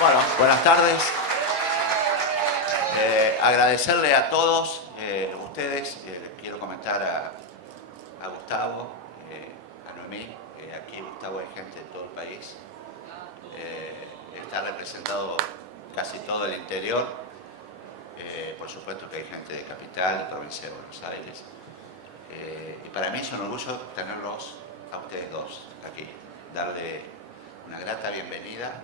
Bueno, buenas tardes. Agradecerle a todos ustedes. Les quiero comentar a Gustavo, a Noemí. Aquí Gustavo hay gente de todo el país. Está representado casi todo el interior. Por supuesto que hay gente de Capital, de Provincia de Buenos Aires. Y para mí es un orgullo tenerlos a ustedes dos aquí. Darle una grata bienvenida.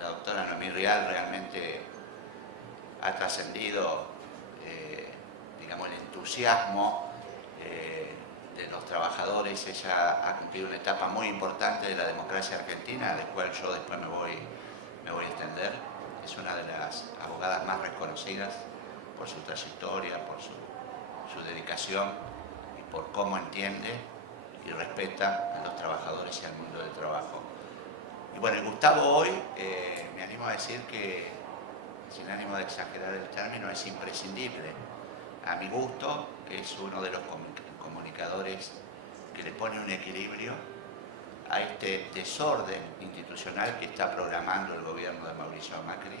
La doctora Noemí Rial realmente ha trascendido digamos, el entusiasmo de los trabajadores. Ella ha cumplido una etapa muy importante de la democracia argentina, a la cual yo después me voy a extender. Es una de las abogadas más reconocidas por su trayectoria, por su dedicación y por cómo entiende y respeta a los trabajadores y al mundo del trabajo. Y bueno, el Gustavo hoy, me animo a decir que, sin ánimo de exagerar el término, es imprescindible. A mi gusto, es uno de los comunicadores que le pone un equilibrio a este desorden institucional que está programando el gobierno de Mauricio Macri.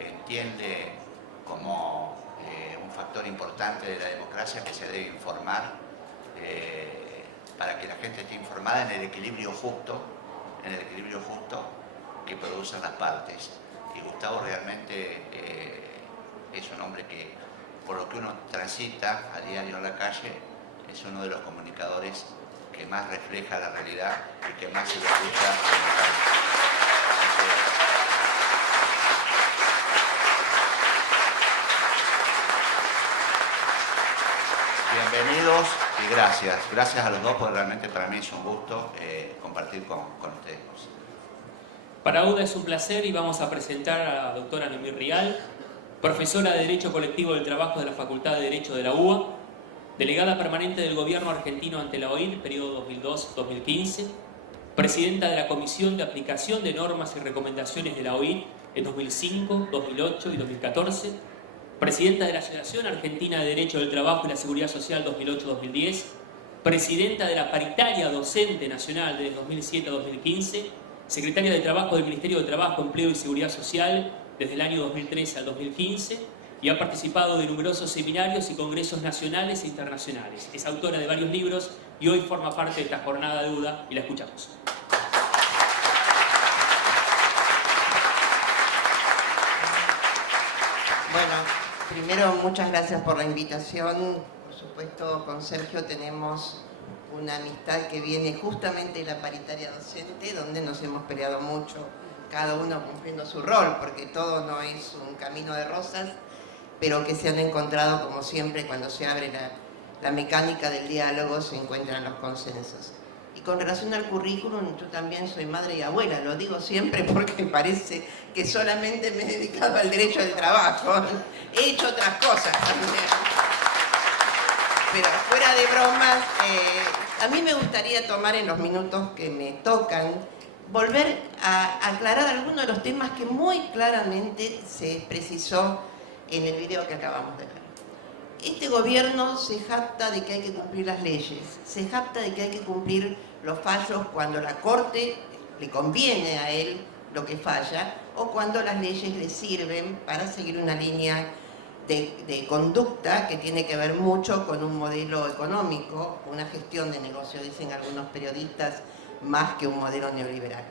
Entiende como un factor importante de la democracia que se debe informar para que la gente esté informada en el equilibrio justo que producen las partes. Y Gustavo realmente es un hombre que, por lo que uno transita a diario en la calle, es uno de los comunicadores que más refleja la realidad y que más se lo escucha en la calle. Bienvenidos y gracias. Gracias a los dos, porque realmente para mí es un gusto compartir con ustedes. Para UDA es un placer y vamos a presentar a la doctora Noemí Rial, profesora de Derecho Colectivo del Trabajo de la Facultad de Derecho de la UBA, delegada permanente del Gobierno argentino ante la OIT, periodo 2002-2015, presidenta de la Comisión de Aplicación de Normas y Recomendaciones de la OIT en 2005, 2008 y 2014, presidenta de la Asociación Argentina de Derecho del Trabajo y la Seguridad Social 2008-2010, presidenta de la Paritaria Docente Nacional desde 2007 a 2015, secretaria de Trabajo del Ministerio de Trabajo, Empleo y Seguridad Social desde el año 2013 al 2015 y ha participado de numerosos seminarios y congresos nacionales e internacionales. Es autora de varios libros y hoy forma parte de esta jornada de UDA y la escuchamos. Bueno, primero muchas gracias por la invitación. Por supuesto, con Sergio tenemos una amistad que viene justamente de la paritaria docente, donde nos hemos peleado mucho, cada uno cumpliendo su rol, porque todo no es un camino de rosas, pero que se han encontrado, como siempre, cuando se abre la mecánica del diálogo, se encuentran los consensos. Y con relación al currículum, yo también soy madre y abuela, lo digo siempre porque parece que solamente me he dedicado al derecho del trabajo. He hecho otras cosas también. Pero fuera de bromas, a mí me gustaría tomar en los minutos que me tocan, volver a aclarar algunos de los temas que muy claramente se precisó en el video que acabamos de ver. Este gobierno se jacta de que hay que cumplir las leyes, se jacta de que hay que cumplir los fallos cuando la Corte le conviene a él lo que falla o cuando las leyes le sirven para seguir una línea de conducta que tiene que ver mucho con un modelo económico, una gestión de negocio, dicen algunos periodistas, más que un modelo neoliberal.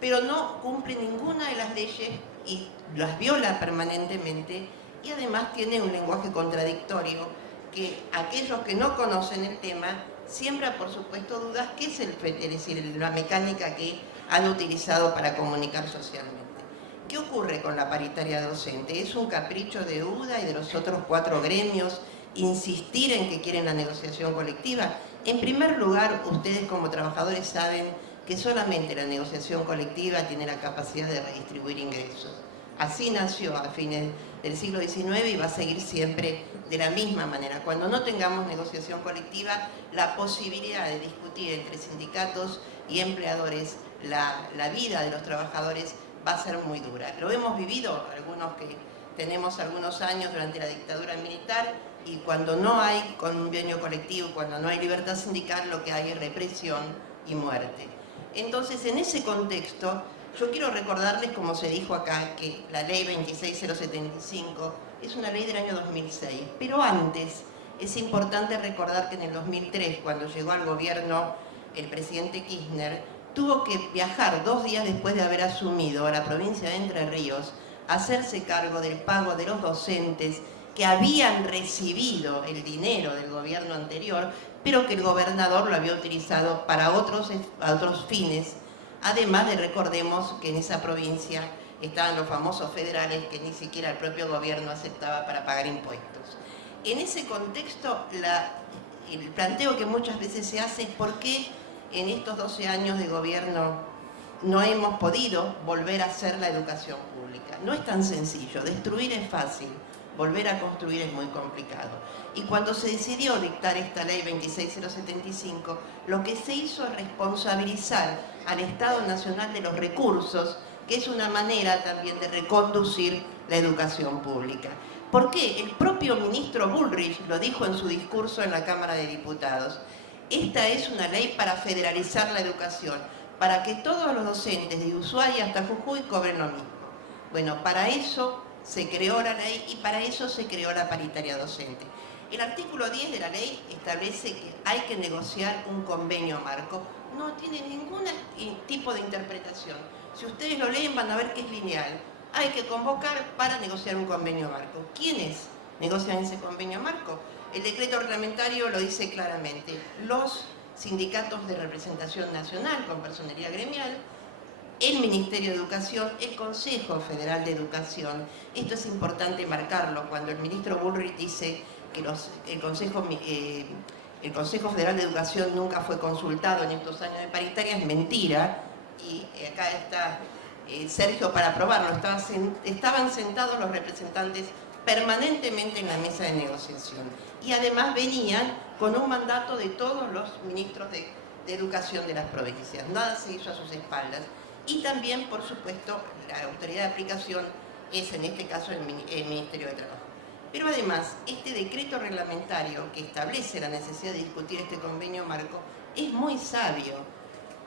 Pero no cumple ninguna de las leyes y las viola permanentemente y además tiene un lenguaje contradictorio que aquellos que no conocen el tema siembra, por supuesto, dudas qué es decir, la mecánica que han utilizado para comunicar socialmente. ¿Qué ocurre con la paritaria docente? ¿Es un capricho de UDA y de los otros 4 gremios insistir en que quieren la negociación colectiva? En primer lugar, ustedes como trabajadores saben que solamente la negociación colectiva tiene la capacidad de redistribuir ingresos. Así nació a fines del siglo XIX y va a seguir siempre de la misma manera. Cuando no tengamos negociación colectiva, la posibilidad de discutir entre sindicatos y empleadores la vida de los trabajadores va a ser muy dura. Lo hemos vivido, algunos que tenemos algunos años durante la dictadura militar, y cuando no hay convenio colectivo, cuando no hay libertad sindical, lo que hay es represión y muerte. Entonces, en ese contexto, Yo quiero recordarles, como se dijo acá, que la ley 26075 es una ley del año 2006, pero antes es importante recordar que en el 2003, cuando llegó al gobierno el presidente Kirchner, tuvo que viajar 2 días después de haber asumido a la provincia de Entre Ríos, a hacerse cargo del pago de los docentes que habían recibido el dinero del gobierno anterior, pero que el gobernador lo había utilizado para otros fines. Además de, recordemos que en esa provincia estaban los famosos federales que ni siquiera el propio gobierno aceptaba para pagar impuestos. En ese contexto, el planteo que muchas veces se hace es por qué en estos 12 años de gobierno no hemos podido volver a hacer la educación pública. No es tan sencillo, destruir es fácil, volver a construir es muy complicado. Y cuando se decidió dictar esta ley 26075, lo que se hizo es responsabilizar al Estado Nacional de los recursos, que es una manera también de reconducir la educación pública. ¿Por qué? El propio ministro Bullrich lo dijo en su discurso en la Cámara de Diputados. Esta es una ley para federalizar la educación, para que todos los docentes de Ushuaia hasta Jujuy cobren lo mismo. Bueno, para eso se creó la ley y para eso se creó la paritaria docente. El artículo 10 de la ley establece que hay que negociar un convenio marco. No tiene ningún tipo de interpretación. Si ustedes lo leen van a ver que es lineal. Hay que convocar para negociar un convenio marco. ¿Quiénes negocian ese convenio marco? El decreto reglamentario lo dice claramente. Los sindicatos de representación nacional con personería gremial, el Ministerio de Educación, el Consejo Federal de Educación. Esto es importante marcarlo. Cuando el ministro Bullrich dice que el Consejo Federal de Educación nunca fue consultado en estos años de paritaria, es mentira. Y acá está Sergio para probarlo. Estaban sentados los representantes permanentemente en la mesa de negociación. Y además venían con un mandato de todos los ministros de educación de las provincias. Nada se hizo a sus espaldas. Y también, por supuesto, la autoridad de aplicación es en este caso el Ministerio de Trabajo. Pero además, este decreto reglamentario que establece la necesidad de discutir este convenio marco es muy sabio,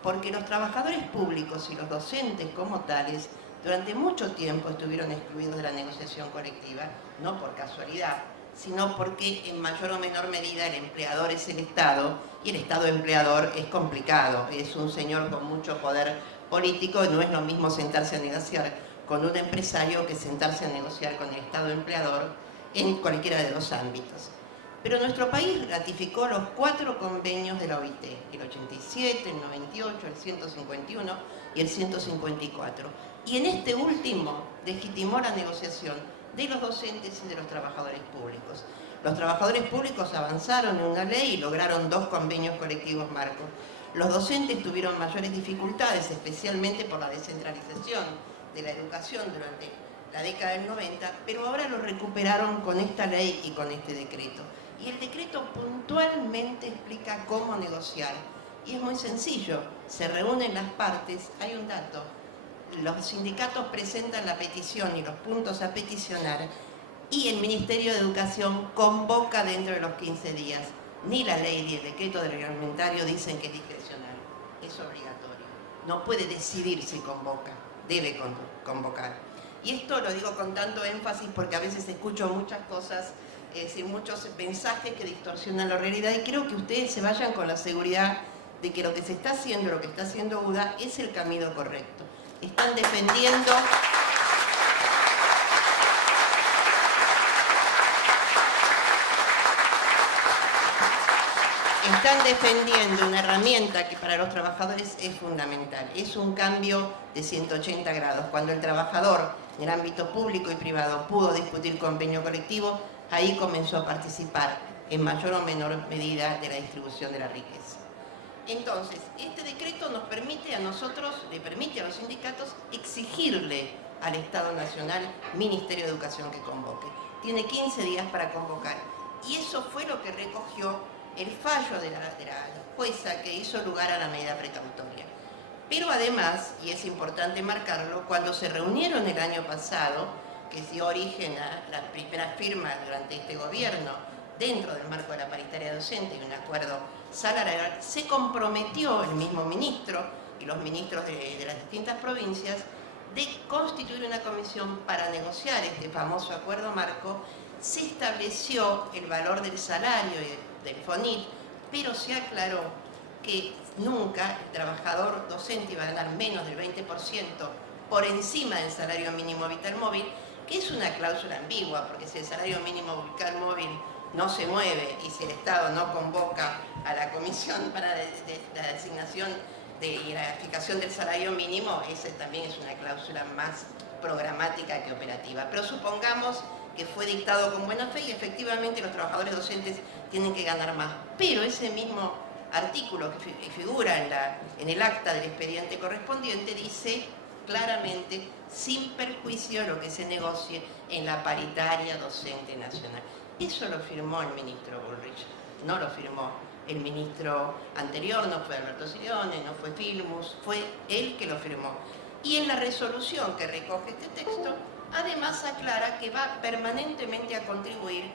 porque los trabajadores públicos y los docentes como tales durante mucho tiempo estuvieron excluidos de la negociación colectiva, no por casualidad, sino porque en mayor o menor medida el empleador es el Estado y el Estado empleador es complicado, es un señor con mucho poder político y no es lo mismo sentarse a negociar con un empresario que sentarse a negociar con el Estado empleador en cualquiera de los ámbitos. Pero nuestro país ratificó los 4 convenios de la OIT, el 87, el 98, el 151 y el 154. Y en este último legitimó la negociación de los docentes y de los trabajadores públicos. Los trabajadores públicos avanzaron en una ley y lograron 2 convenios colectivos marcos. Los docentes tuvieron mayores dificultades, especialmente por la descentralización de la educación durante la década del 90, pero ahora lo recuperaron con esta ley y con este decreto. Y el decreto puntualmente explica cómo negociar. Y es muy sencillo, se reúnen las partes, hay un dato, los sindicatos presentan la petición y los puntos a peticionar y el Ministerio de Educación convoca dentro de los 15 días. Ni la ley ni el decreto reglamentario dicen que es discrecional, es obligatorio. No puede decidir si convoca, debe convocar. Y esto lo digo con tanto énfasis porque a veces escucho muchas cosas, muchos mensajes que distorsionan la realidad y creo que ustedes se vayan con la seguridad de que lo que se está haciendo, lo que está haciendo UDA es el camino correcto. Están defendiendo una herramienta que para los trabajadores es fundamental. Es un cambio de 180 grados. Cuando el trabajador en el ámbito público y privado pudo discutir convenio colectivo, ahí comenzó a participar en mayor o menor medida de la distribución de la riqueza. Entonces, este decreto nos permite a nosotros, le permite a los sindicatos exigirle al Estado Nacional, Ministerio de Educación, que convoque. Tiene 15 días para convocar. Y eso fue lo que recogió el fallo de la jueza que hizo lugar a la medida precautoria. Pero además, y es importante marcarlo, cuando se reunieron el año pasado, que dio origen a las primeras firmas durante este gobierno, dentro del marco de la paritaria docente y un acuerdo salarial, se comprometió el mismo ministro y los ministros de las distintas provincias de constituir una comisión para negociar este famoso acuerdo marco. Se estableció el valor del salario del FONIT, pero se aclaró que nunca el trabajador docente iba a ganar menos del 20% por encima del salario mínimo vital móvil, que es una cláusula ambigua, porque si el salario mínimo vital móvil no se mueve y si el Estado no convoca a la comisión para la designación y la fijación del salario mínimo, esa también es una cláusula más programática que operativa. Pero supongamos que fue dictado con buena fe y efectivamente los trabajadores docentes tienen que ganar más. Pero ese mismo artículo que figura en el acta del expediente correspondiente dice claramente, sin perjuicio de lo que se negocie en la paritaria docente nacional. Eso lo firmó el ministro Bullrich, no lo firmó el ministro anterior, no fue Alberto Sirione, no fue Filmus, fue él que lo firmó. Y en la resolución que recoge este texto, además aclara que va permanentemente a contribuir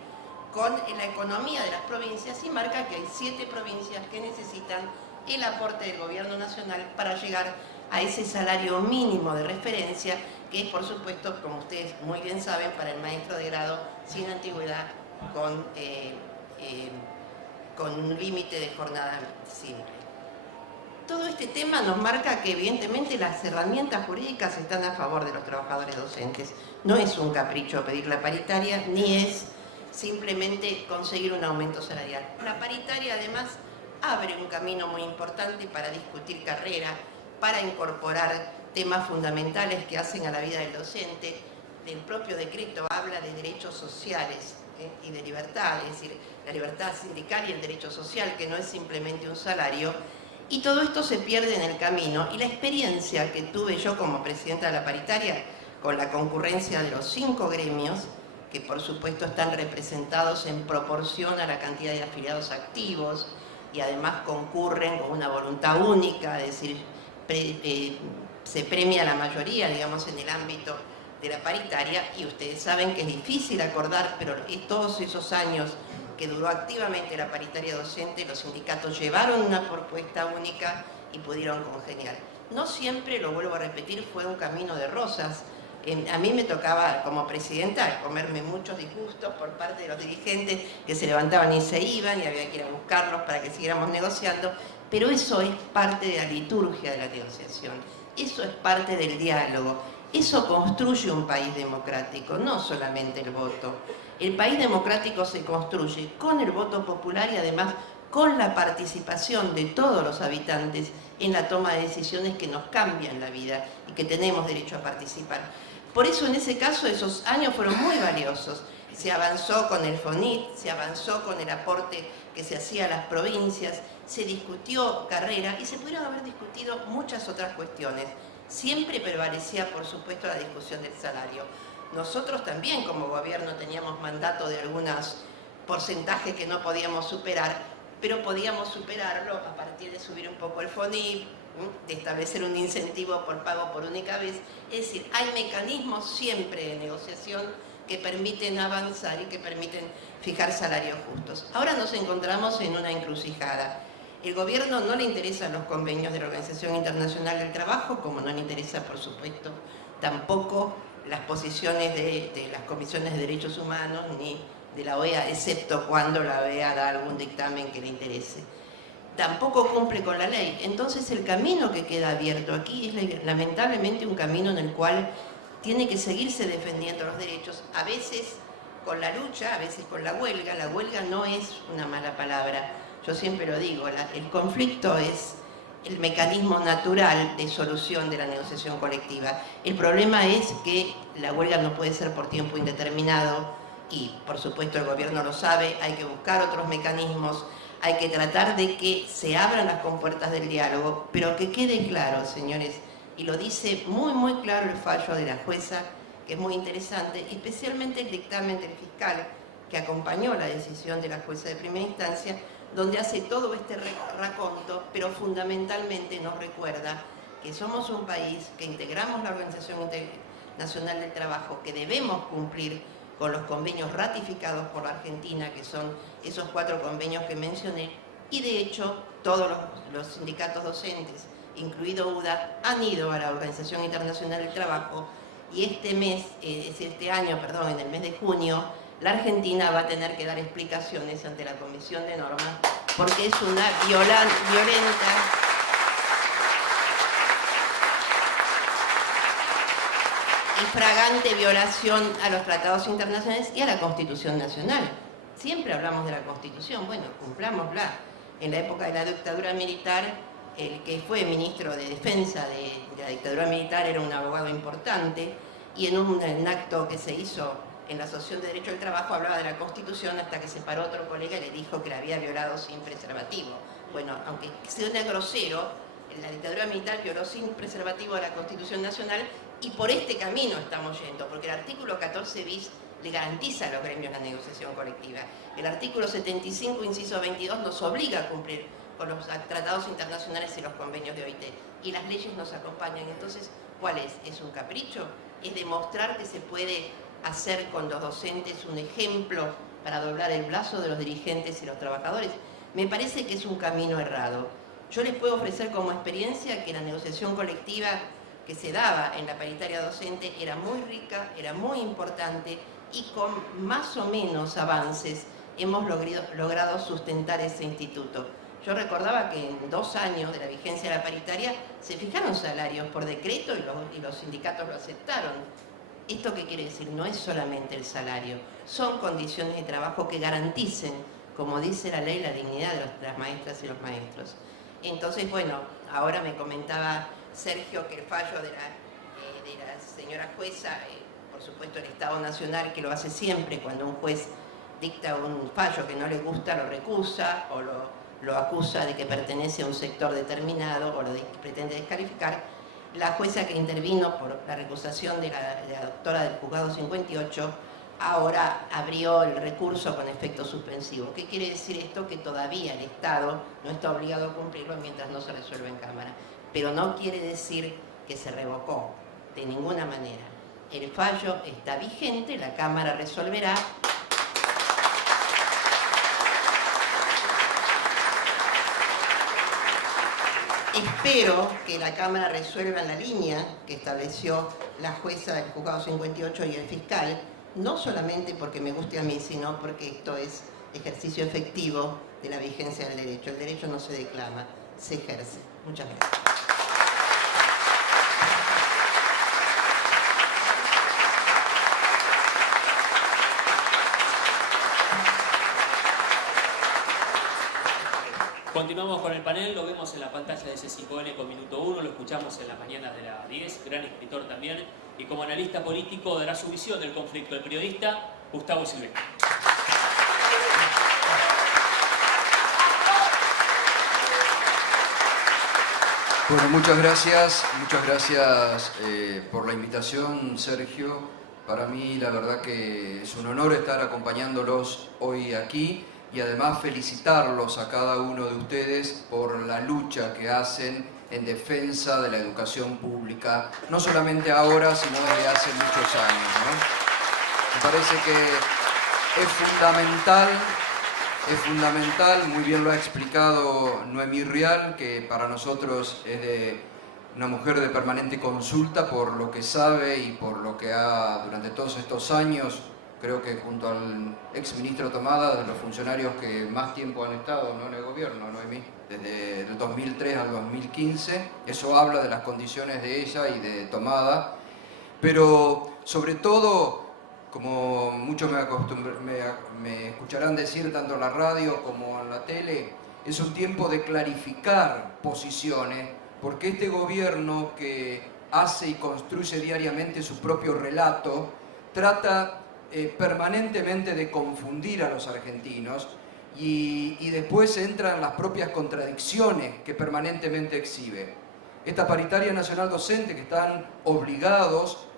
con la economía de las provincias y marca que hay 7 provincias que necesitan el aporte del gobierno nacional para llegar a ese salario mínimo de referencia, que es, por supuesto, como ustedes muy bien saben, para el maestro de grado sin antigüedad con un límite de jornada simple. Todo este tema nos marca que evidentemente las herramientas jurídicas están a favor de los trabajadores docentes. No es un capricho pedir la paritaria, ni es simplemente conseguir un aumento salarial. La paritaria además abre un camino muy importante para discutir carrera, para incorporar temas fundamentales que hacen a la vida del docente. El propio decreto habla de derechos sociales y de libertad, es decir, la libertad sindical y el derecho social, que no es simplemente un salario. Y todo esto se pierde en el camino. Y la experiencia que tuve yo como presidenta de la paritaria, con la concurrencia de los 5 gremios, que por supuesto están representados en proporción a la cantidad de afiliados activos, y además concurren con una voluntad única, es decir, se premia a la mayoría, digamos, en el ámbito de la paritaria, y ustedes saben que es difícil acordar, pero todos esos años que duró activamente la paritaria docente, los sindicatos llevaron una propuesta única y pudieron congeniar. No siempre, lo vuelvo a repetir, fue un camino de rosas. A mí me tocaba, como presidenta, comerme muchos disgustos por parte de los dirigentes que se levantaban y se iban y había que ir a buscarlos para que siguiéramos negociando, pero eso es parte de la liturgia de la negociación, eso es parte del diálogo, eso construye un país democrático, no solamente el voto. El país democrático se construye con el voto popular y además con la participación de todos los habitantes en la toma de decisiones que nos cambian la vida y que tenemos derecho a participar. Por eso en ese caso esos años fueron muy valiosos. Se avanzó con el FONIT, se avanzó con el aporte que se hacía a las provincias, se discutió carrera y se pudieron haber discutido muchas otras cuestiones. Siempre prevalecía, por supuesto, la discusión del salario. Nosotros también como gobierno teníamos mandato de algunos porcentajes que no podíamos superar, pero podíamos superarlo a partir de subir un poco el FONIT, de establecer un incentivo por pago por única vez. Es decir, hay mecanismos siempre de negociación que permiten avanzar y que permiten fijar salarios justos. Ahora nos encontramos en una encrucijada. El gobierno no le interesan los convenios de la Organización Internacional del Trabajo, como no le interesa, por supuesto, tampoco las posiciones de las comisiones de derechos humanos ni de la OEA, excepto cuando la OEA da algún dictamen que le interese. Tampoco cumple con la ley. Entonces el camino que queda abierto aquí es lamentablemente un camino en el cual tiene que seguirse defendiendo los derechos, a veces con la lucha, a veces con la huelga. La huelga no es una mala palabra, yo siempre lo digo, el conflicto es el mecanismo natural de solución de la negociación colectiva. El problema es que la huelga no puede ser por tiempo indeterminado y, por supuesto, el gobierno lo sabe, hay que buscar otros mecanismos, hay que tratar de que se abran las compuertas del diálogo, pero que quede claro, señores, y lo dice muy, muy claro el fallo de la jueza, que es muy interesante, especialmente el dictamen del fiscal que acompañó la decisión de la jueza de primera instancia, donde hace todo este raconto, pero fundamentalmente nos recuerda que somos un país, que integramos la Organización Internacional del Trabajo, que debemos cumplir con los convenios ratificados por la Argentina, que son esos 4 convenios que mencioné, y de hecho todos los sindicatos docentes incluido UDA, han ido a la Organización Internacional del Trabajo y este año, en el mes de junio, la Argentina va a tener que dar explicaciones ante la Comisión de Normas porque es una violenta y fragante violación a los tratados internacionales y a la Constitución Nacional. Siempre hablamos de la Constitución, bueno, cumplámosla. En la época de la dictadura militar, el que fue ministro de Defensa de la dictadura militar era un abogado importante y en un acto que se hizo en la Asociación de Derecho del Trabajo hablaba de la Constitución hasta que se paró otro colega y le dijo que la había violado sin preservativo. Bueno, aunque suene grosero, la dictadura militar violó sin preservativo a la Constitución Nacional y por este camino estamos yendo, porque el artículo 14 bis le garantiza a los gremios la negociación colectiva. El artículo 75, inciso 22, nos obliga a cumplir con los tratados internacionales y los convenios de OIT. Y las leyes nos acompañan. Entonces, ¿cuál es? ¿Es un capricho? ¿Es demostrar que se puede hacer con los docentes un ejemplo para doblar el brazo de los dirigentes y los trabajadores? Me parece que es un camino errado. Yo les puedo ofrecer como experiencia que la negociación colectiva que se daba en la paritaria docente era muy rica, era muy importante y con más o menos avances hemos logrado sustentar ese instituto. Yo recordaba que en 2 años de la vigencia de la paritaria se fijaron salarios por decreto y los sindicatos lo aceptaron. ¿Esto qué quiere decir? No es solamente el salario, son condiciones de trabajo que garanticen, como dice la ley, la dignidad de las maestras y los maestros. Entonces, bueno, ahora me comentaba Sergio que el fallo de la señora jueza, por supuesto el Estado Nacional, que lo hace siempre cuando un juez dicta un fallo que no le gusta, lo recusa o lo acusa de que pertenece a un sector determinado o lo pretende descalificar. La jueza que intervino por la recusación de la doctora del juzgado 58 ahora abrió el recurso con efecto suspensivo. ¿Qué quiere decir esto? Que todavía el Estado no está obligado a cumplirlo mientras no se resuelva en Cámara. Pero no quiere decir que se revocó, de ninguna manera. El fallo está vigente, la Cámara resolverá. Espero que la Cámara resuelva en la línea que estableció la jueza del juzgado 58 y el fiscal, no solamente porque me guste a mí, sino porque esto es ejercicio efectivo de la vigencia del derecho. El derecho no se declama, se ejerce. Muchas gracias. Continuamos con el panel, lo vemos en la pantalla de C5N con Minuto 1, lo escuchamos en las mañanas de la 10, gran escritor también, y como analista político dará su visión del conflicto. El periodista Gustavo Silvestre. Bueno, muchas gracias por la invitación, Sergio. Para mí la verdad que es un honor estar acompañándolos hoy aquí. Y además felicitarlos a cada uno de ustedes por la lucha que hacen en defensa de la educación pública, no solamente ahora, sino desde hace muchos años, ¿no? Me parece que es fundamental, muy bien lo ha explicado Noemí Rial, que para nosotros es una mujer de permanente consulta por lo que sabe y por lo que ha, durante todos estos años, creo que junto al exministro Tomada, de los funcionarios que más tiempo han estado, ¿no?, en el gobierno, Noemí, desde el 2003 al 2015. Eso habla de las condiciones de ella y de Tomada. Pero sobre todo, como muchos me escucharán decir tanto en la radio como en la tele, es un tiempo de clarificar posiciones, porque este gobierno que hace y construye diariamente su propio relato, trata permanentemente de confundir a los argentinos y después entran las propias contradicciones que permanentemente exhibe. Esta paritaria nacional docente que están obligados,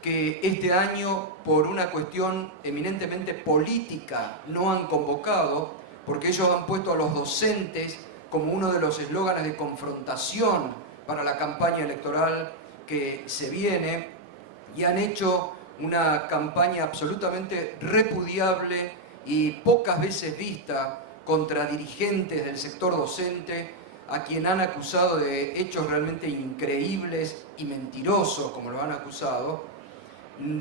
que este año por una cuestión eminentemente política no han convocado, porque ellos han puesto a los docentes como uno de los eslóganes de confrontación para la campaña electoral que se viene, y han hecho una campaña absolutamente repudiable y pocas veces vista contra dirigentes del sector docente, a quien han acusado de hechos realmente increíbles y mentirosos, como lo han acusado,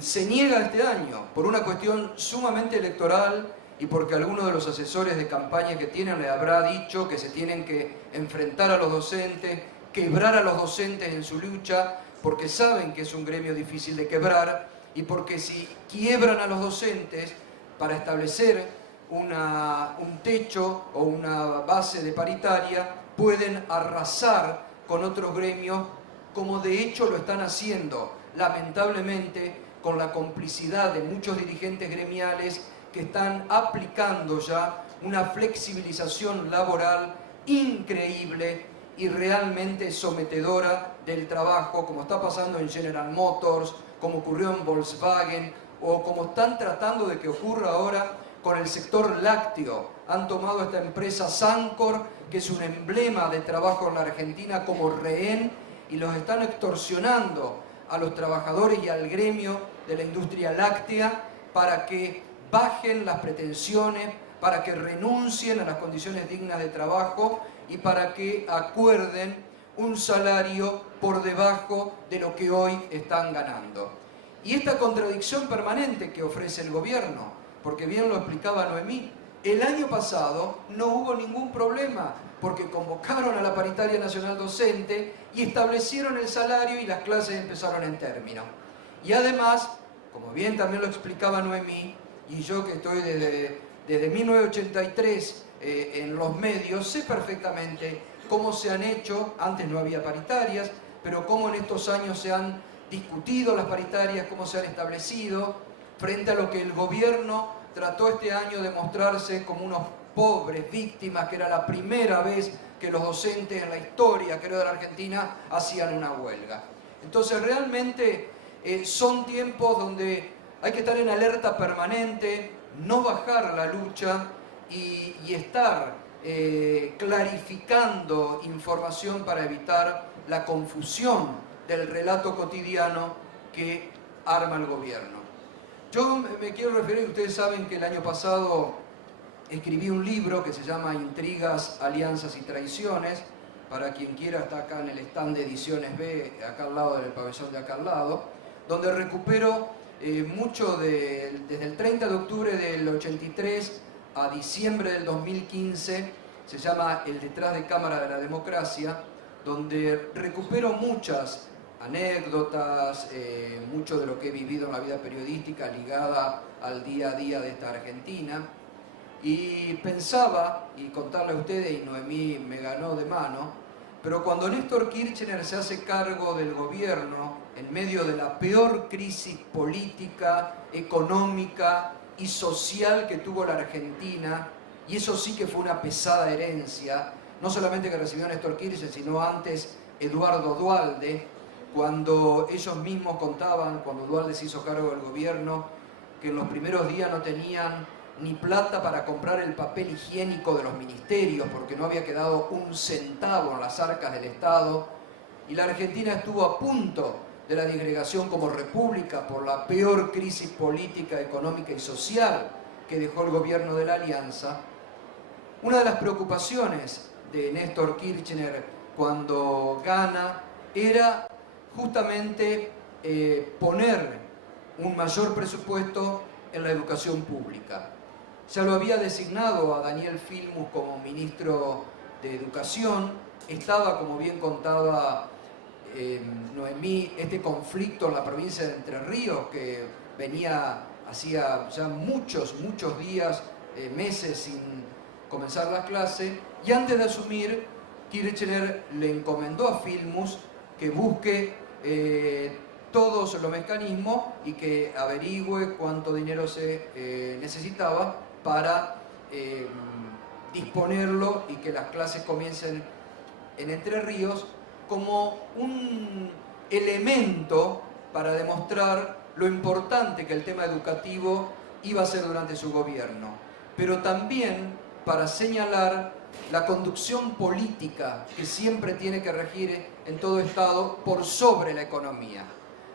se niega este año por una cuestión sumamente electoral y porque alguno de los asesores de campaña que tienen le habrá dicho que se tienen que enfrentar a los docentes, quebrar a los docentes en su lucha, porque saben que es un gremio difícil de quebrar y porque si quiebran a los docentes para establecer un techo o una base de paritaria, pueden arrasar con otros gremios, como de hecho lo están haciendo, lamentablemente, con la complicidad de muchos dirigentes gremiales que están aplicando ya una flexibilización laboral increíble y realmente sometedora del trabajo, como está pasando en General Motors, como ocurrió en Volkswagen, o como están tratando de que ocurra ahora con el sector lácteo. Han tomado esta empresa Sancor, que es un emblema de trabajo en la Argentina, como rehén, y los están extorsionando a los trabajadores y al gremio de la industria láctea para que bajen las pretensiones, para que renuncien a las condiciones dignas de trabajo y para que acuerden un salario por debajo de lo que hoy están ganando. Y esta contradicción permanente que ofrece el gobierno, porque bien lo explicaba Noemí, el año pasado no hubo ningún problema, porque convocaron a la Paritaria Nacional Docente y establecieron el salario y las clases empezaron en término. Y además, como bien también lo explicaba Noemí, y yo que estoy desde 1983 en los medios, sé perfectamente cómo se han hecho, antes no había paritarias, pero cómo en estos años se han discutido las paritarias, cómo se han establecido, frente a lo que el gobierno trató este año de mostrarse como unos pobres víctimas, que era la primera vez que los docentes en la historia, creo, de la Argentina hacían una huelga. Entonces realmente son tiempos donde hay que estar en alerta permanente, no bajar la lucha y estar clarificando información para evitar la confusión del relato cotidiano que arma el gobierno. Yo me quiero referir, ustedes saben que el año pasado escribí un libro que se llama Intrigas, Alianzas y Traiciones. Para quien quiera, está acá en el stand de Ediciones B, acá al lado del pabellón de acá al lado, donde recupero mucho desde el 30 de octubre del 83 a diciembre del 2015, se llama El detrás de cámara de la democracia, donde recupero muchas anécdotas, mucho de lo que he vivido en la vida periodística ligada al día a día de esta Argentina. Y pensaba, y contarle a ustedes, y Noemí me ganó de mano, pero cuando Néstor Kirchner se hace cargo del gobierno en medio de la peor crisis política, económica y social que tuvo la Argentina, y eso sí que fue una pesada herencia, no solamente que recibió Néstor Kirchner, sino antes Eduardo Duhalde, cuando ellos mismos contaban, cuando Duhalde se hizo cargo del gobierno, que en los primeros días no tenían ni plata para comprar el papel higiénico de los ministerios, porque no había quedado un centavo en las arcas del Estado, y la Argentina estuvo a punto de la disgregación como república por la peor crisis política, económica y social que dejó el gobierno de la Alianza. Una de las preocupaciones de Néstor Kirchner cuando gana era justamente poner un mayor presupuesto en la educación pública. Ya lo había designado a Daniel Filmus como ministro de Educación. Estaba, como bien contaba Noemí, este conflicto en la provincia de Entre Ríos que venía hacía ya muchos días, meses sin comenzar las clases, y antes de asumir, Kirchner le encomendó a Filmus que busque todos los mecanismos y que averigüe cuánto dinero se necesitaba para disponerlo y que las clases comiencen en Entre Ríos, como un elemento para demostrar lo importante que el tema educativo iba a ser durante su gobierno, pero también para señalar la conducción política que siempre tiene que regir en todo Estado por sobre la economía.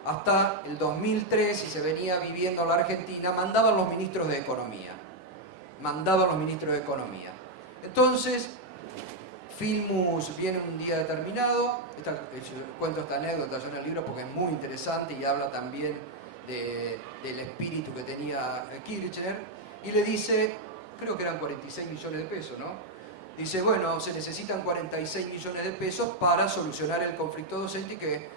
Hasta el 2003, y se venía viviendo en la Argentina, mandaban los ministros de Economía. Entonces, Filmus viene un día determinado, cuento esta anécdota yo en el libro porque es muy interesante y habla también del espíritu que tenía Kirchner, y le dice, creo que eran 46 millones de pesos, ¿no? Dice, bueno, se necesitan 46 millones de pesos para solucionar el conflicto docente y que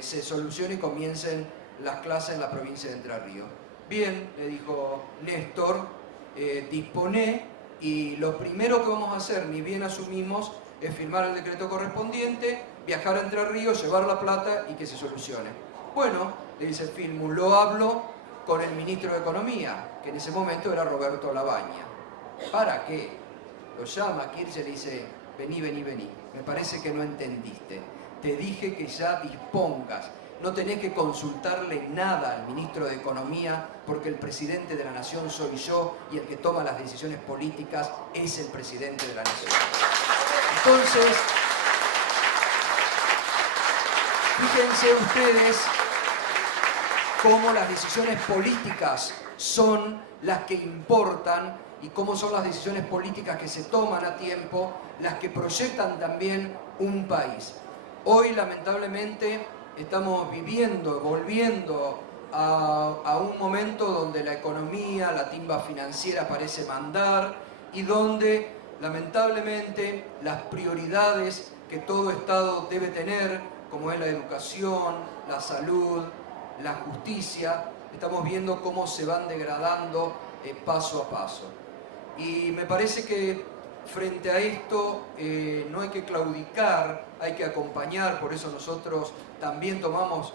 se solucione y comiencen las clases en la provincia de Entre Ríos. Bien, le dijo Néstor, disponé, y lo primero que vamos a hacer, ni bien asumimos, es firmar el decreto correspondiente, viajar a Entre Ríos, llevar la plata y que se solucione. Bueno, le dice Filmus, lo hablo con el ministro de Economía, que en ese momento era Roberto Labaña. ¿Para qué? Lo llama a Kirchner y le dice, vení, vení, vení, me parece que no entendiste. Te dije que ya dispongas. No tenés que consultarle nada al ministro de Economía porque el presidente de la Nación soy yo y el que toma las decisiones políticas es el presidente de la Nación. Entonces, fíjense ustedes cómo las decisiones políticas son las que importan y cómo son las decisiones políticas que se toman a tiempo las que proyectan también un país. Hoy, lamentablemente, estamos volviendo a un momento donde la economía, la timba financiera parece mandar y donde, lamentablemente, las prioridades que todo Estado debe tener, como es la educación, la salud, la justicia, estamos viendo cómo se van degradando paso a paso. Y me parece que frente a esto no hay que claudicar, hay que acompañar, por eso nosotros también tomamos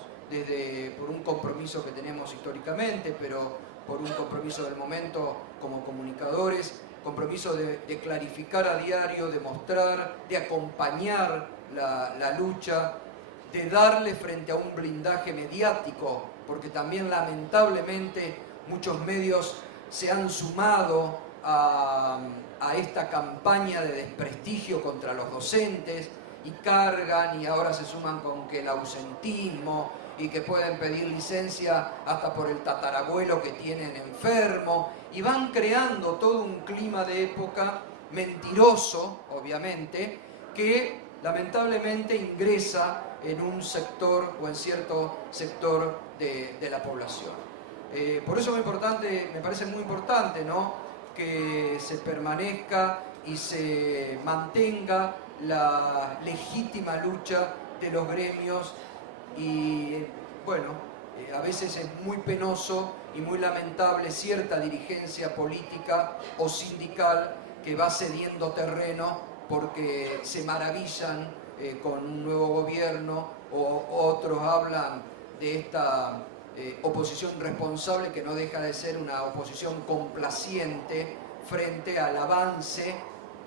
por un compromiso que tenemos históricamente, pero por un compromiso del momento como comunicadores, compromiso de clarificar a diario, de mostrar, de acompañar la lucha, de darle frente a un blindaje mediático, porque también lamentablemente muchos medios se han sumado a esta campaña de desprestigio contra los docentes y cargan y ahora se suman con que el ausentismo y que pueden pedir licencia hasta por el tatarabuelo que tienen enfermo y van creando todo un clima de época mentiroso, obviamente, que lamentablemente ingresa en un sector o en cierto sector de la población. Por eso me parece muy importante, ¿no?, que se permanezca y se mantenga la legítima lucha de los gremios y, bueno, a veces es muy penoso y muy lamentable cierta dirigencia política o sindical que va cediendo terreno porque se maravillan con un nuevo gobierno o otros hablan de esta oposición responsable que no deja de ser una oposición complaciente frente al avance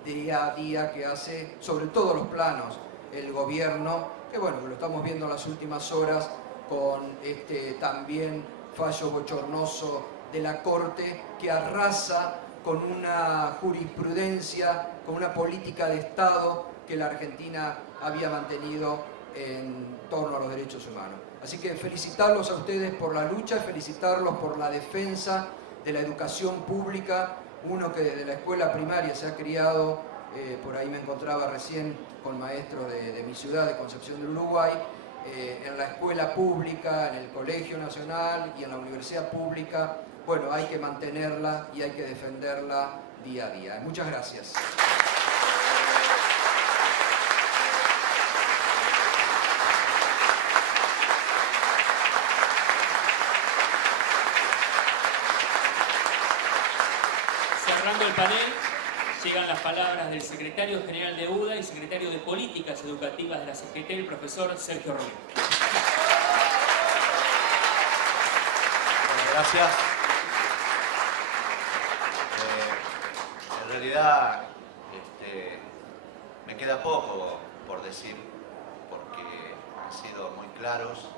día a día que hace sobre todos los planos el gobierno, que bueno, lo estamos viendo en las últimas horas con este también fallo bochornoso de la Corte que arrasa con una jurisprudencia, con una política de Estado que la Argentina había mantenido en torno a los derechos humanos. Así que felicitarlos a ustedes por la lucha, felicitarlos por la defensa de la educación pública, uno que desde la escuela primaria se ha criado, por ahí me encontraba recién con maestros de mi ciudad, de Concepción del Uruguay, en la escuela pública, en el Colegio Nacional y en la universidad pública. Bueno, hay que mantenerla y hay que defenderla día a día. Muchas gracias. Cerrando el panel, llegan las palabras del secretario general de UDA y secretario de Políticas Educativas de la CGT, el profesor Sergio Romero. Gracias. En realidad me queda poco por decir porque han sido muy claros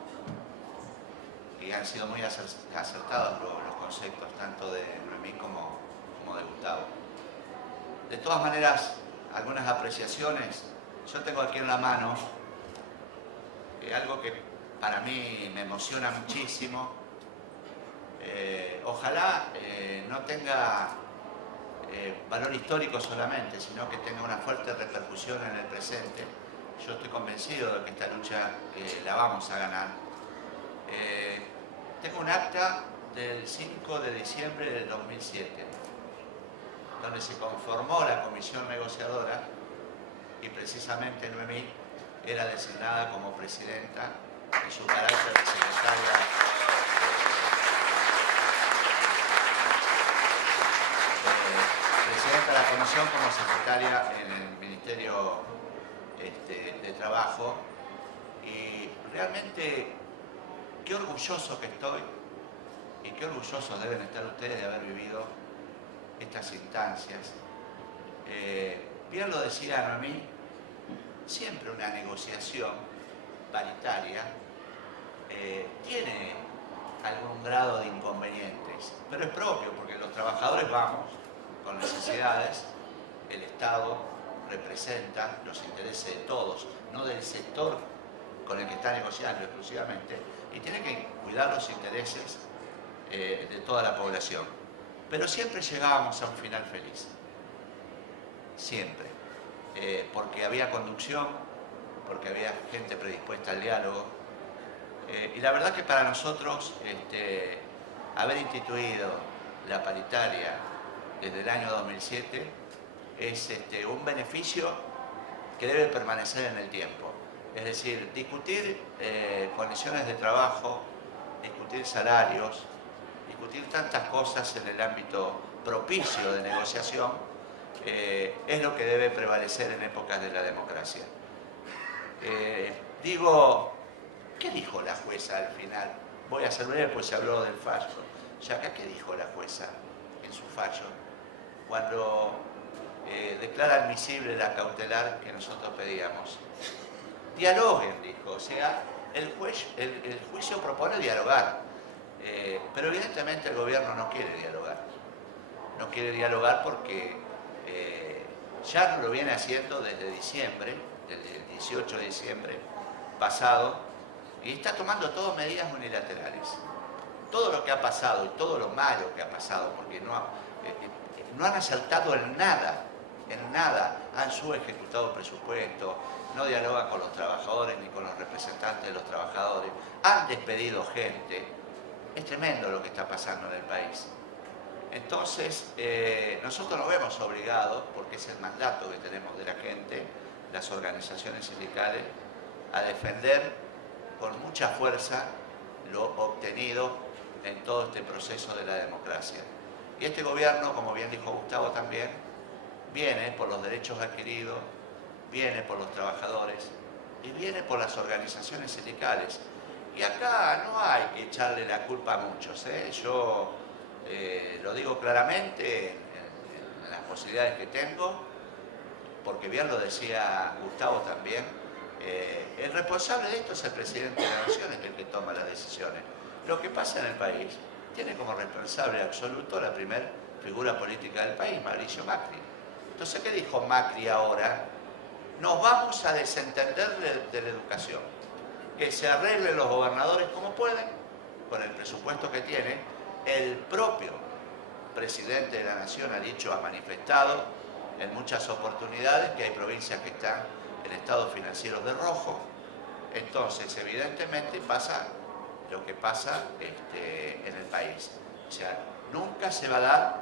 y han sido muy acertados los conceptos tanto de Noemí como de Gustavo. De todas maneras, algunas apreciaciones. Yo tengo aquí en la mano algo que para mí me emociona muchísimo. Ojalá no tenga valor histórico solamente, sino que tenga una fuerte repercusión en el presente. Yo estoy convencido de que esta lucha la vamos a ganar. Tengo un acta del 5 de diciembre del 2007, donde se conformó la comisión negociadora y precisamente Noemí era designada como presidenta en su carácter de secretaria presidenta de la comisión como secretaria en el Ministerio de Trabajo. Y realmente qué orgulloso que estoy y qué orgullosos deben estar ustedes de haber vivido estas instancias. Bien lo decía Noemí, siempre una negociación paritaria tiene algún grado de inconvenientes, pero es propio porque los trabajadores vamos con necesidades, el Estado representa los intereses de todos, no del sector con el que está negociando exclusivamente, y tiene que cuidar los intereses de toda la población. Pero siempre llegábamos a un final feliz, siempre, porque había conducción, porque había gente predispuesta al diálogo, y la verdad que para nosotros haber instituido la paritaria desde el año 2007 es un beneficio que debe permanecer en el tiempo. Es decir, discutir condiciones de trabajo, discutir salarios, discutir tantas cosas en el ámbito propicio de negociación es lo que debe prevalecer en épocas de la democracia. Digo, ¿qué dijo la jueza al final? Voy a ser breve, pues se habló del fallo. Ya acá, ¿qué dijo la jueza en su fallo? Cuando declara admisible la cautelar que nosotros pedíamos. Dialoguen, dijo. O sea, el juicio propone dialogar. Pero evidentemente el gobierno no quiere dialogar. No quiere dialogar porque ya lo viene haciendo desde diciembre, desde el 18 de diciembre pasado, y está tomando todas medidas unilaterales. Todo lo que ha pasado y todo lo malo que ha pasado, porque no han acertado en nada, han subejecutado presupuesto, no dialogan con los trabajadores ni con los representantes de los trabajadores, han despedido gente. Es tremendo lo que está pasando en el país. Entonces, nosotros nos vemos obligados, porque es el mandato que tenemos de la gente, las organizaciones sindicales, a defender con mucha fuerza lo obtenido en todo este proceso de la democracia. Y este gobierno, como bien dijo Gustavo también, viene por los derechos adquiridos, viene por los trabajadores y viene por las organizaciones sindicales. Y acá no hay que echarle la culpa a muchos, Yo lo digo claramente en las posibilidades que tengo, porque bien lo decía Gustavo también, el responsable de esto es el presidente de la Nación, es el que toma las decisiones. Lo que pasa en el país tiene como responsable absoluto la primera figura política del país, Mauricio Macri. Entonces, ¿qué dijo Macri ahora? Nos vamos a desentender de la educación. Que se arreglen los gobernadores como pueden, con el presupuesto que tiene. El propio presidente de la Nación ha dicho, ha manifestado en muchas oportunidades que hay provincias que están en estados financieros de rojo. Entonces, evidentemente, pasa lo que pasa en el país. O sea, nunca se va a dar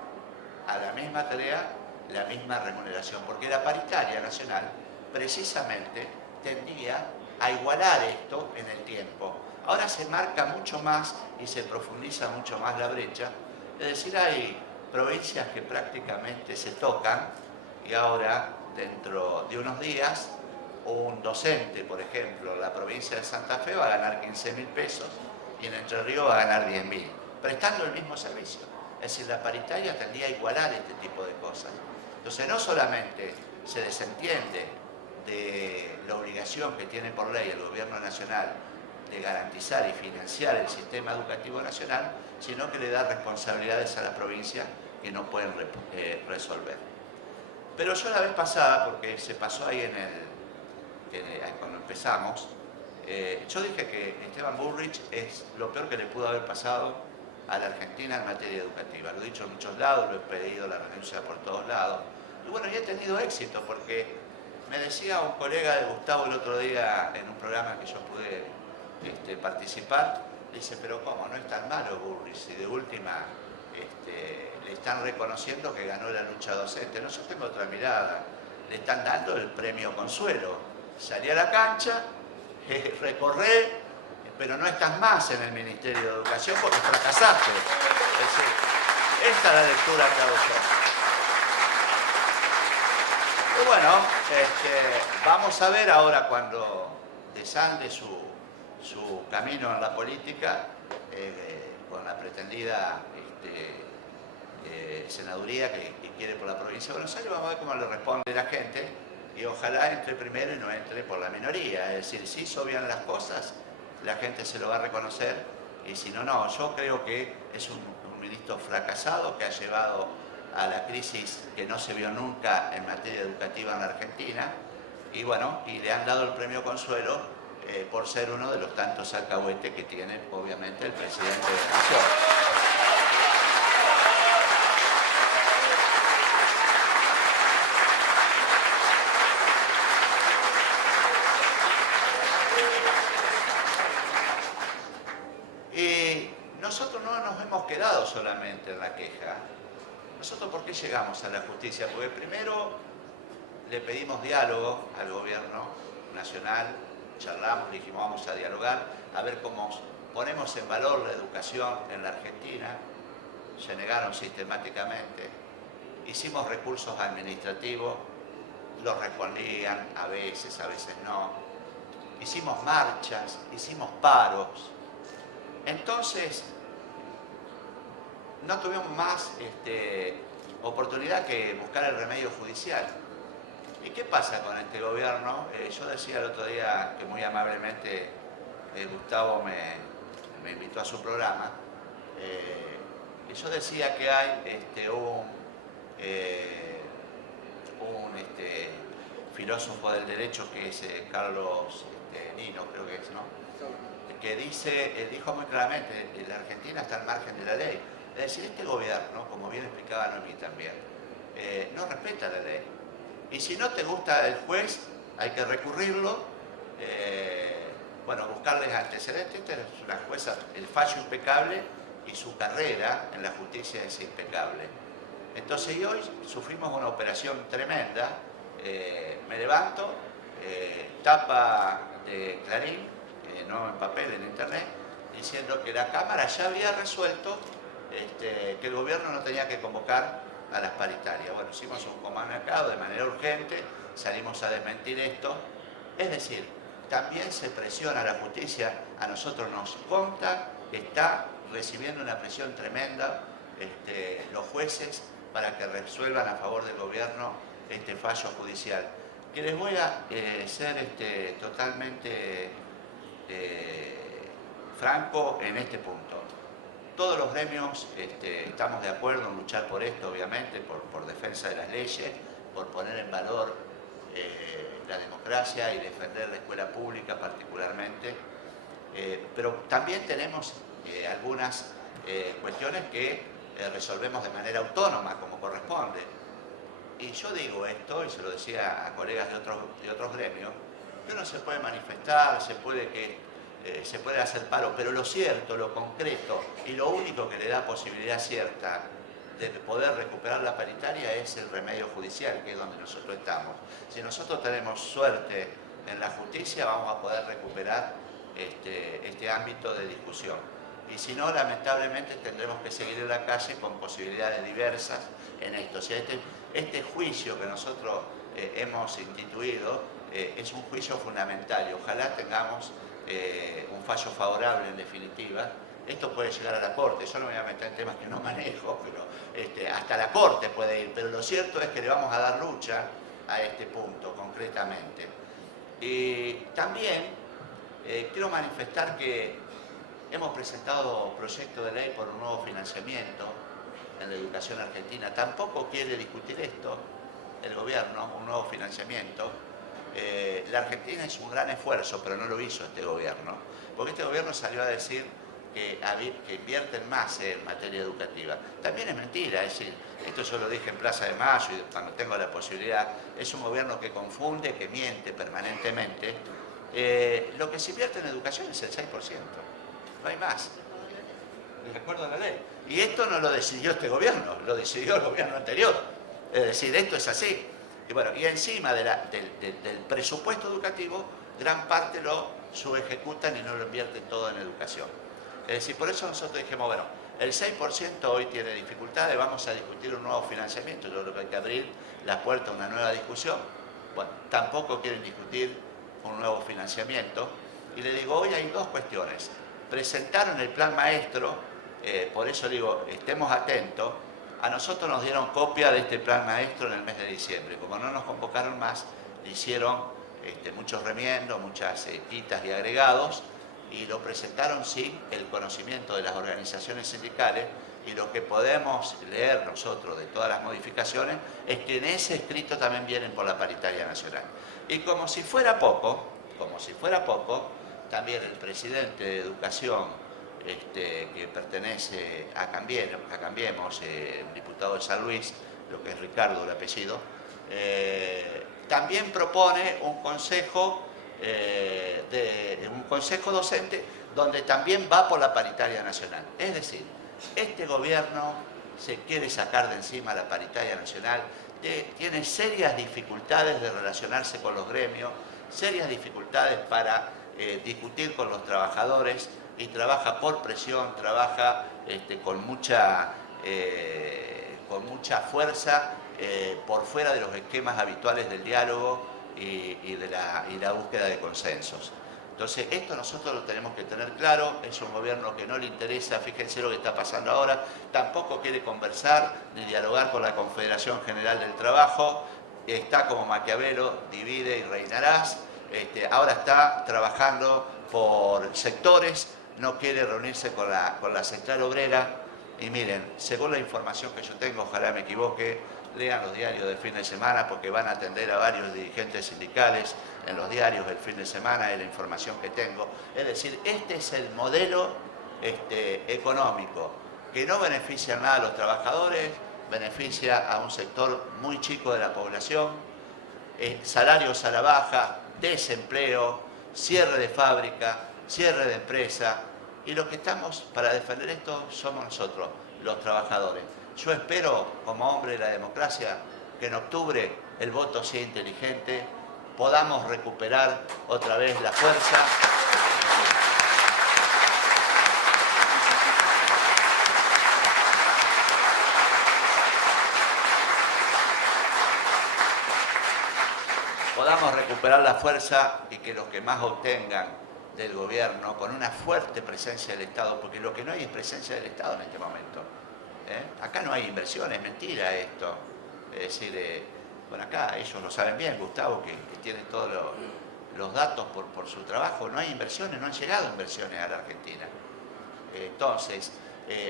a la misma tarea la misma remuneración, porque la paritaria nacional precisamente tendía a igualar esto en el tiempo. Ahora se marca mucho más y se profundiza mucho más la brecha, es decir, hay provincias que prácticamente se tocan y ahora, dentro de unos días, un docente, por ejemplo, en la provincia de Santa Fe va a ganar 15.000 pesos y en Entre Ríos va a ganar 10.000, prestando el mismo servicio. Es decir, la paritaria tendría a igualar este tipo de cosas. Entonces, no solamente se desentiende de la obligación que tiene por ley el gobierno nacional de garantizar y financiar el sistema educativo nacional, sino que le da responsabilidades a la provincia que no pueden resolver. Pero yo la vez pasada, porque se pasó ahí cuando empezamos, yo dije que Esteban Bullrich es lo peor que le pudo haber pasado a la Argentina en materia educativa. Lo he dicho en muchos lados, lo he pedido la renuncia por todos lados. Y bueno, y he tenido éxito porque me decía un colega de Gustavo el otro día en un programa que yo pude participar, dice, pero ¿cómo? No es tan malo Bullrich, si de última le están reconociendo que ganó la lucha docente. No, yo tengo otra mirada, le están dando el premio Consuelo. Salí a la cancha, recorré, pero no estás más en el Ministerio de Educación porque fracasaste. Es decir, esta es la lectura que hago yo. Y bueno, vamos a ver ahora cuando desande su camino en la política, con la pretendida senaduría que quiere por la provincia de Buenos Aires, vamos a ver cómo le responde la gente y ojalá entre primero y no entre por la minoría. Es decir, si hizo bien las cosas, la gente se lo va a reconocer y si no, no. Yo creo que es un ministro fracasado que ha llevado a la crisis que no se vio nunca en materia educativa en la Argentina y bueno, y le han dado el premio Consuelo por ser uno de los tantos alcahuetes que tiene obviamente el presidente de la Nación. Y nosotros no nos hemos quedado solamente en la queja. ¿Nosotros por qué llegamos a la justicia? Porque primero le pedimos diálogo al gobierno nacional, charlamos, dijimos vamos a dialogar, a ver cómo ponemos en valor la educación en la Argentina. Se negaron sistemáticamente. Hicimos recursos administrativos, los respondían a veces no. Hicimos marchas, hicimos paros. Entonces, no tuvimos más oportunidad que buscar el remedio judicial. ¿Y qué pasa con este gobierno? Yo decía el otro día que muy amablemente Gustavo me invitó a su programa, y yo decía que hay un filósofo del derecho que es Carlos Nino, creo que es, ¿no? Que dijo muy claramente, la Argentina está al margen de la ley. Es decir, este gobierno, como bien explicaba Noemí también, no respeta la ley. Y si no te gusta el juez, hay que recurrirlo, bueno, buscarles antecedentes. Esta es una jueza, el fallo impecable y su carrera en la justicia es impecable. Entonces, y hoy sufrimos una operación tremenda. Me levanto, tapa de Clarín, no en papel, en internet, diciendo que la Cámara ya había resuelto que el gobierno no tenía que convocar a las paritarias. Bueno, hicimos un comunicado de manera urgente, salimos a desmentir esto. Es decir, también se presiona a la justicia, a nosotros nos consta que está recibiendo una presión tremenda los jueces para que resuelvan a favor del gobierno este fallo judicial. Que les voy a ser totalmente franco en este punto. Todos los gremios estamos de acuerdo en luchar por esto, obviamente, por defensa de las leyes, por poner en valor la democracia y defender la escuela pública particularmente, pero también tenemos algunas cuestiones que resolvemos de manera autónoma, como corresponde. Y yo digo esto, y se lo decía a colegas de otros gremios, que uno se puede manifestar, se puede hacer paro, pero lo cierto, lo concreto y lo único que le da posibilidad cierta de poder recuperar la paritaria es el remedio judicial, que es donde nosotros estamos. Si nosotros tenemos suerte en la justicia, vamos a poder recuperar este ámbito de discusión. Y si no, lamentablemente tendremos que seguir en la calle con posibilidades diversas en esto. O sea, este juicio que nosotros hemos instituido es un juicio fundamental y ojalá tengamos un fallo favorable en definitiva. Esto puede llegar a la Corte, yo no me voy a meter en temas que no manejo, pero hasta la Corte puede ir, pero lo cierto es que le vamos a dar lucha a este punto concretamente. Y también quiero manifestar que hemos presentado proyecto de ley por un nuevo financiamiento en la educación argentina. Tampoco quiere discutir esto el gobierno, un nuevo financiamiento. La Argentina hizo un gran esfuerzo, pero no lo hizo este gobierno, porque este gobierno salió a decir que invierten más en materia educativa. También es mentira, es decir, esto yo lo dije en Plaza de Mayo y cuando tengo la posibilidad, es un gobierno que confunde, que miente permanentemente. Lo que se invierte en educación es el 6%, no hay más. El recuerdo de la ley. Y esto no lo decidió este gobierno, lo decidió el gobierno anterior. Es decir, esto es así. Y bueno, y encima del presupuesto educativo, gran parte lo subejecutan y no lo invierten todo en educación. Es decir, por eso nosotros dijimos, bueno, el 6% hoy tiene dificultades, vamos a discutir un nuevo financiamiento, yo creo que hay que abrir la puerta a una nueva discusión. Bueno, tampoco quieren discutir un nuevo financiamiento. Y le digo, hoy hay dos cuestiones. Presentaron el plan maestro, por eso digo, estemos atentos. A nosotros nos dieron copia de este plan maestro en el mes de diciembre. Como no nos convocaron más, le hicieron muchos remiendos, muchas quitas y agregados, y lo presentaron sin el conocimiento de las organizaciones sindicales, y lo que podemos leer nosotros de todas las modificaciones es que en ese escrito también vienen por la paritaria nacional. Y como si fuera poco, también el presidente de Educación, que pertenece a Cambiemos, el diputado de San Luis, lo que es Ricardo el apellido, también propone un consejo docente donde también va por la paritaria nacional. Es decir, este gobierno se quiere sacar de encima la paritaria nacional, tiene serias dificultades de relacionarse con los gremios, serias dificultades para discutir con los trabajadores, y trabaja por presión, trabaja con mucha fuerza por fuera de los esquemas habituales del diálogo y la búsqueda de consensos. Entonces, esto nosotros lo tenemos que tener claro. Es un gobierno que no le interesa, fíjense lo que está pasando ahora, tampoco quiere conversar ni dialogar con la Confederación General del Trabajo, está como Maquiavelo, divide y reinarás. Ahora está trabajando por sectores, no quiere reunirse con la central obrera. Y miren, según la información que yo tengo, ojalá me equivoque, lean los diarios del fin de semana porque van a atender a varios dirigentes sindicales en los diarios del fin de semana, es la información que tengo. Es decir, este es el modelo económico que no beneficia nada a los trabajadores, beneficia a un sector muy chico de la población, salarios a la baja, desempleo, cierre de fábrica, cierre de empresa, y los que estamos para defender esto somos nosotros, los trabajadores. Yo espero, como hombre de la democracia, que en octubre el voto sea inteligente, podamos recuperar otra vez la fuerza. Podamos recuperar la fuerza y que los que más obtengan del gobierno, con una fuerte presencia del Estado, porque lo que no hay es presencia del Estado en este momento. Acá no hay inversión, es mentira esto. Es decir, bueno, acá ellos lo saben bien, Gustavo, que tienen todos los datos por su trabajo, no hay inversiones, no han llegado inversiones a la Argentina. Entonces,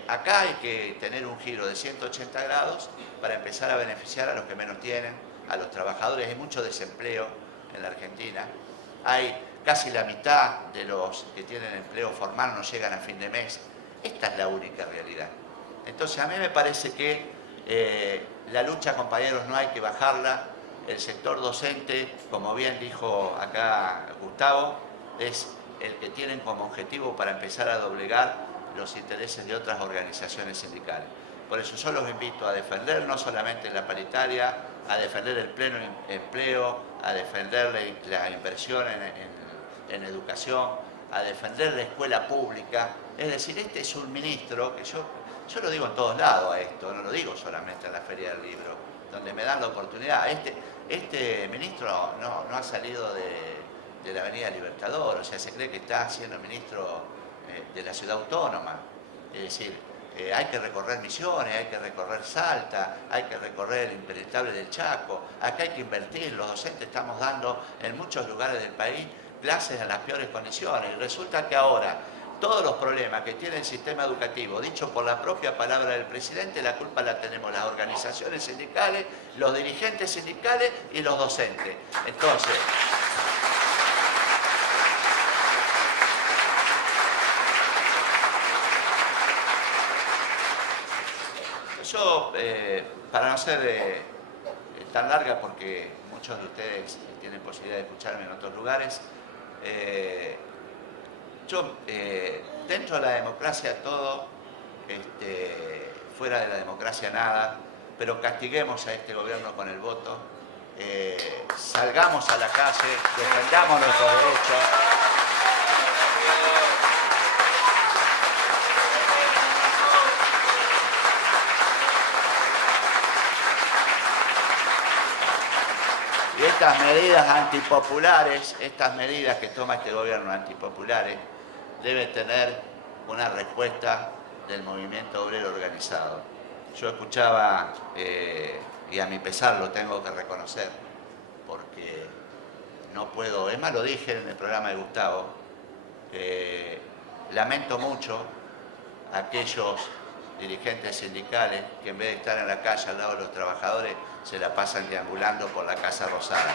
acá hay que tener un giro de 180 grados para empezar a beneficiar a los que menos tienen, a los trabajadores. Hay mucho desempleo en la Argentina, hay casi la mitad de los que tienen empleo formal no llegan a fin de mes. Esta es la única realidad. Entonces a mí me parece que la lucha, compañeros, no hay que bajarla. El sector docente, como bien dijo acá Gustavo, es el que tienen como objetivo para empezar a doblegar los intereses de otras organizaciones sindicales. Por eso yo los invito a defender no solamente la paritaria, a defender el pleno empleo, a defender la inversión en educación, a defender la escuela pública. Es decir, este es un ministro que yo lo digo en todos lados a esto, no lo digo solamente en la Feria del Libro, donde me dan la oportunidad. Este ministro no ha salido de la Avenida Libertador, o sea, se cree que está siendo ministro de la ciudad autónoma. Es decir, hay que recorrer Misiones, hay que recorrer Salta, hay que recorrer el impenetrable del Chaco. Acá hay que invertir, los docentes estamos dando en muchos lugares del país clases en las peores condiciones. Y resulta que ahora todos los problemas que tiene el sistema educativo, dicho por la propia palabra del presidente, la culpa la tenemos las organizaciones sindicales, los dirigentes sindicales y los docentes. Entonces, Yo, para no ser tan larga, porque muchos de ustedes tienen posibilidad de escucharme en otros lugares, yo, dentro de la democracia todo, fuera de la democracia nada, pero castiguemos a este gobierno con el voto, salgamos a la calle, defendamos nuestros derechos. Y estas medidas antipopulares, estas medidas que toma este gobierno antipopulares, deben tener una respuesta del movimiento obrero organizado. Yo escuchaba, y a mi pesar lo tengo que reconocer, porque no puedo, es más, lo dije en el programa de Gustavo, lamento mucho a aquellos dirigentes sindicales que en vez de estar en la calle al lado de los trabajadores se la pasan deambulando por la Casa Rosada.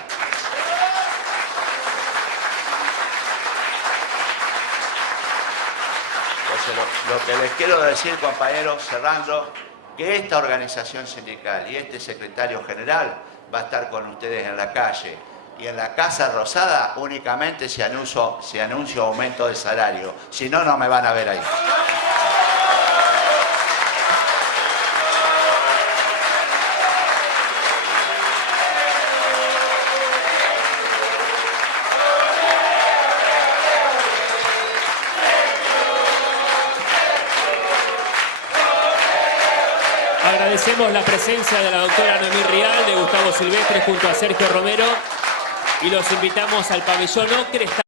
Entonces, lo que les quiero decir, compañeros, cerrando, que esta organización sindical y este secretario general va a estar con ustedes en la calle. Y en la Casa Rosada únicamente se anuncia aumento de salario. Si no, no me van a ver ahí. Agradecemos la presencia de la doctora Noemí Rial, de Gustavo Silvestre junto a Sergio Romero, y los invitamos al pabellón Ocre.